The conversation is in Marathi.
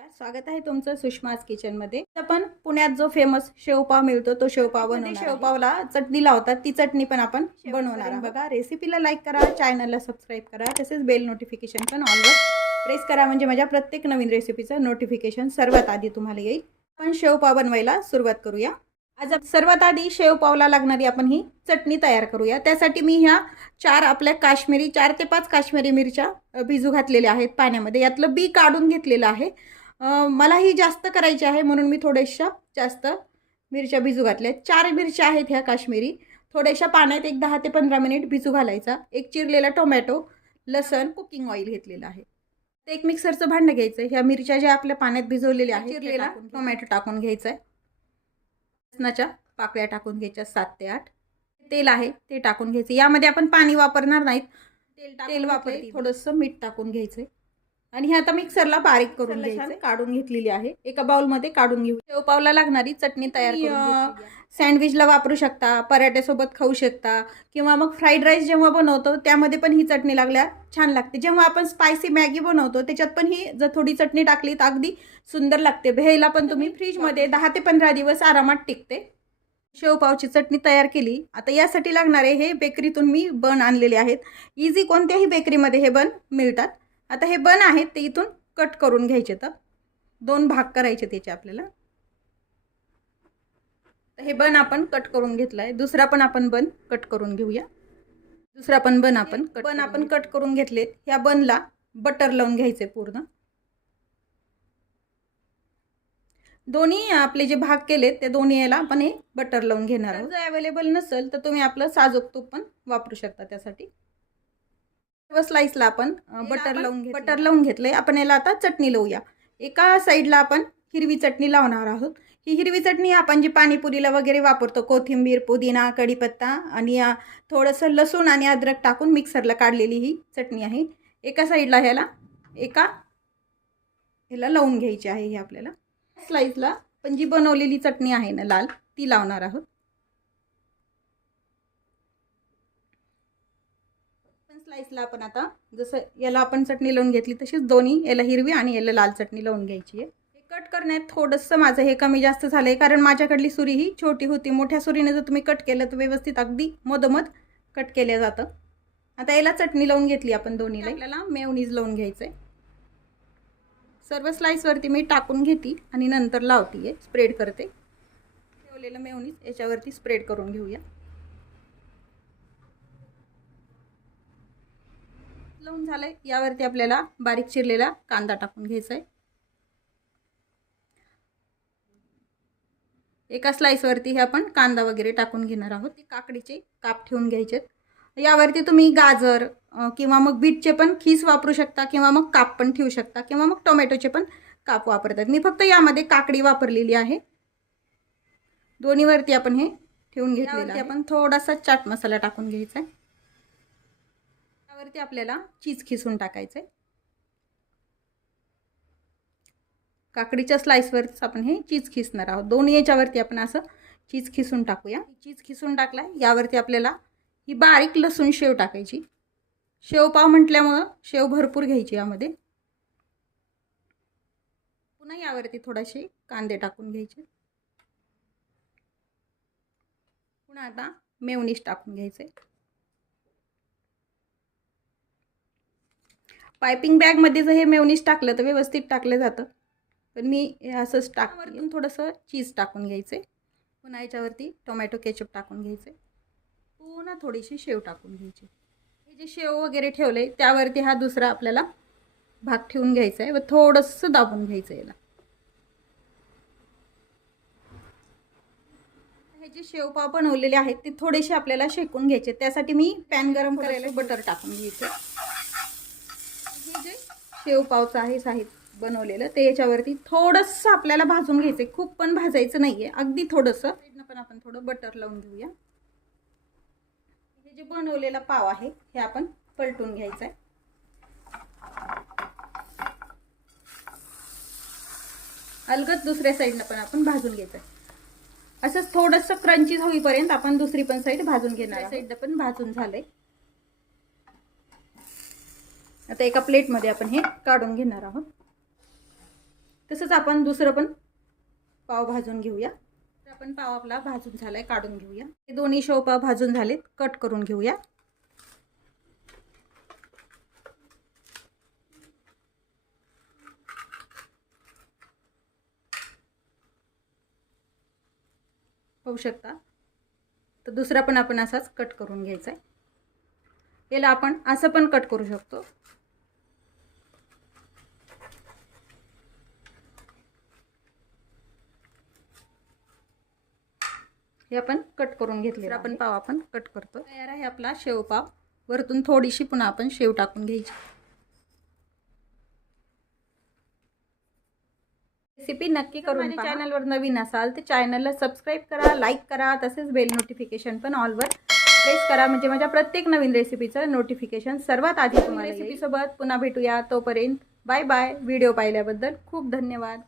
नमस्कार, स्वागत आहे तुमचं सुषमाज किचनमध्ये. आपण पुण्यात जो फेमस शेवपाव मिळतो तो शेवपाव बनवणार. शेवपावला चटणी लावतात, ती चटणी पण आपण बनवणार आहोत. बघा, रेसिपीला लाईक करा, चॅनलला सबस्क्राईब करा, तसेच बेल नोटिफिकेशन पण ऑलवर प्रेस करा, म्हणजे माझ्या प्रत्येक नवीन रेसिपीचं नोटिफिकेशन सर्वात आधी तुम्हाला येईल. आपण शेवपाव बनवायला सुरुवात करूया. आज सर्वात आधी शेवपावला लागणारी आपण ही चटणी तयार करूया. त्यासाठी मी ह्या 4 ते 5 काश्मीरी मिरच्या भिजू घातलेल्या आहेत पाण्यामध्ये. यातलं बी काढून घेतलेलं आहे. मला ही जास्त करायची आहे म्हणून मी थोड्याशा जास्त मिरच्या भिजू घातल्या. 4 मिरच्या आहेत ह्या काश्मीरी. थोड्याशा पाण्यात एक 10 ते 15 मिनिट भिजू घालायचा. एक चिरलेला टोमॅटो, लसण, कुकिंग ऑइल घेतलेलं आहे. एक मिक्सरचं भांडं घ्यायचं. ह्या मिरच्या ज्या आपल्या पाण्यात भिजवलेल्या आहेत, चिरलेला टोमॅटो टाकून घ्यायचा आहे. लसणाच्या पाकळ्या टाकून घ्यायच्या 7 ते 8. तेल आहे ते टाकून घ्यायचं. यामध्ये आपण पाणी वापरणार नाहीत, तेल वापरते. थोडंसं मीठ टाकून घ्यायचं आणि हे आता मिक्सरला बारीक करून घ्यायचं. काढून घेतलेली आहे, एका बाउलमध्ये काढून घेऊ. शेवपावला लागणारी चटणी तयार करून सँडविचला वापरू शकता, पराठ्यासोबत खाऊ शकता, किंवा मग फ्राईड राईस जेव्हा बनवतो त्यामध्ये पण ही चटणी लागल्या छान लागते. जेव्हा आपण स्पायसी मॅगी बनवतो त्याच्यात पण ही जर थोडी चटणी टाकली तर अगदी सुंदर लागते. भेळला पण तुम्ही फ्रीजमध्ये 10 ते 15 दिवस आरामात टिकते. शेवपावची चटणी तयार केली. आता यासाठी लागणारे हे बेकरीतून मी बन आणलेले आहेत. इझी कोणत्याही बेकरीमध्ये हे बन मिळतात. आता हे बन आहेत ते इथून कट करून घ्यायचे. तर 2 भाग करायचे त्याचे आपल्याला. हे बन आपण कट करून घेतलाय. दुसरा पण आपण बन कट करून घेऊया. दुसरा पण बन आपण कट करून घेतलेत. ह्या बनला बटर लावून घ्यायचे पूर्ण. दोन्ही आपले जे भाग केलेत त्या दोन्ही याला आपण हे बटर लावून घेणार आहोत. जर अवेलेबल नसेल तर तुम्ही आपलं साजूक तूप पण वापरू शकता. त्यासाठी सर्व स्लाइसला आपण बटर लावून घेतलंय. आपण याला आता चटणी लावूया. एका साईडला आपण हिरवी चटणी लावणार आहोत. ही हिरवी चटणी आपण जी पाणीपुरीला वगैरे वापरतो, कोथिंबीर, पुदिना, कढीपत्ता आणि थोडंसं लसूण आणि अद्रक टाकून मिक्सरला काढलेली ही चटणी आहे. एका साईडला ह्याला लावून घ्यायची आहे. ही आपल्याला स्लाइसला पण जी बनवलेली चटणी आहे ना लाल, ती लावणार आहोत. स्लाइसला आपण आता जसं याला आपण चटणी लावून घेतली तशीच दोन्ही याला हिरवी आणि याला लाल चटणी लावून घ्यायची आहे. कट करण्यात थोडंसं माझं हे कमी जास्त झालंय, कारण माझ्याकडली सुरी ही छोटी होती. मोठ्या सुरीने जर तुम्ही कट केलं तर व्यवस्थित अगदी मधोमध कट केलं जातं. आता याला चटणी लावून घेतली आपण दोन्हीला. आपल्याला मेयोनीज लावून घ्यायचं आहे. सर्व स्लाइसवरती मी टाकून घेते आणि नंतर लावते, स्प्रेड करते. ठेवलेलं मेयोनीज याच्यावरती स्प्रेड करून घेऊया. लावून झालंय. यावरती आपल्याला बारीक चिरलेला कांदा टाकून घ्यायचा आहे. एका स्लाइसवरती हे आपण कांदा वगैरे टाकून घेणार आहोत. काकडीचे काप ठेवून घ्यायचे. यावरती तुम्ही गाजर किंवा मग बीटचे पण खीस वापरू शकता, किंवा मग काप पण ठेवू शकता, किंवा मग टोमॅटोचे पण काप वापरतात. मी फक्त यामध्ये काकडी वापरलेली आहे. दोन्हीवरती आपण हे ठेवून घेतलेलं आहे. आपण थोडासा चाट मसाला टाकून घ्यायचा आहे. त्यावरती आपल्याला चीज खिसून टाकायचं आहे. काकडीच्या स्लाइसवरच आपण हे चीज खिसणार आहोत. दोन्ही याच्यावरती आपण असं चीज खिसून टाकूया. चीज खिसून टाकलाय. यावरती आपल्याला ही बारीक लसूण शेव टाकायची. शेवपाव म्हटल्यामुळं शेव भरपूर घ्यायची यामध्ये. पुन्हा यावरती थोडेसे कांदे टाकून घ्यायचे. पुन्हा आता मेयोनीज टाकून घ्यायचे. पायपिंग बॅगमध्ये जर हे मेयोनीज टाकलं तर व्यवस्थित टाकलं जातं, पण मी हे असंच टाकून थोडंसं चीज टाकून घ्यायचे. पुन्हा याच्यावरती टोमॅटो केचप टाकून घ्यायचे. पुन्हा थोडीशी शेव टाकून घ्यायची. हे जे शेव वगैरे ठेवले त्यावरती हा दुसरा आपल्याला भाग ठेवून घ्यायचा आहे व थोडंसं दाबून घ्यायचं याला. हे जे शेवपाव बनवलेले आहेत ते थोडेसे आपल्याला शेकून घ्यायचे. त्यासाठी मी पॅन गरम करायला बटर टाकून घ्यायचं. हे जे शेवपावचं आहे साहित्य बनवलेलं ते याच्यावरती थोडंसं आपल्याला भाजून घ्यायचं. खूप पण भाजायचं नाहीये, अगदी थोडंसं. पण आपण थोडं बटर लावून घेऊया. हे जे बनवलेला पाव आहे हे आपण पलटून घ्यायचं आहे. अलगद दुसऱ्या साईडला पण आपण भाजून घ्यायचं आहे. असंच थोडंसं क्रंची होईपर्यंत आपण दुसरी पण साईड भाजून घेणार. साईडला पण भाजून झालंय. आता एका प्लेटमध्ये आपण हे काढून घेणार आहोत. तसंच आपण दुसरं पण पाव भाजून घेऊया. आपण पाव आपला भाजून झालाय, काढून घेऊया. हे दोन्ही शेवपाव भाजून झालेत, कट करून घेऊया. पाहू शकता. तर दुसरा पण आपण असाच कट करून घ्यायचा आहे. याला आपण असं पण कट करू शकतो. हे आपण कट करून घेतले. आपण पाव आपण कट करतो. तयार आहे आपला शेवपाव. वरतून थोडीशी पुन्हा आपण शेव टाकून घ्यायची. रेसिपी नक्की करून पहा. चॅनलवर नवीन असाल तर चॅनलला सबस्क्राईब करा, लाईक करा, तसेच बेल नोटिफिकेशन पण ऑलवर प्रेस करा, म्हणजे माझ्या प्रत्येक नवीन रेसिपीचं नोटिफिकेशन सर्वात आधी तुम्हाला. रेसिपीसोबत पुन्हा भेटूया. तोपर्यंत बाय बाय. व्हिडिओ पाहिल्याबद्दल खूप धन्यवाद.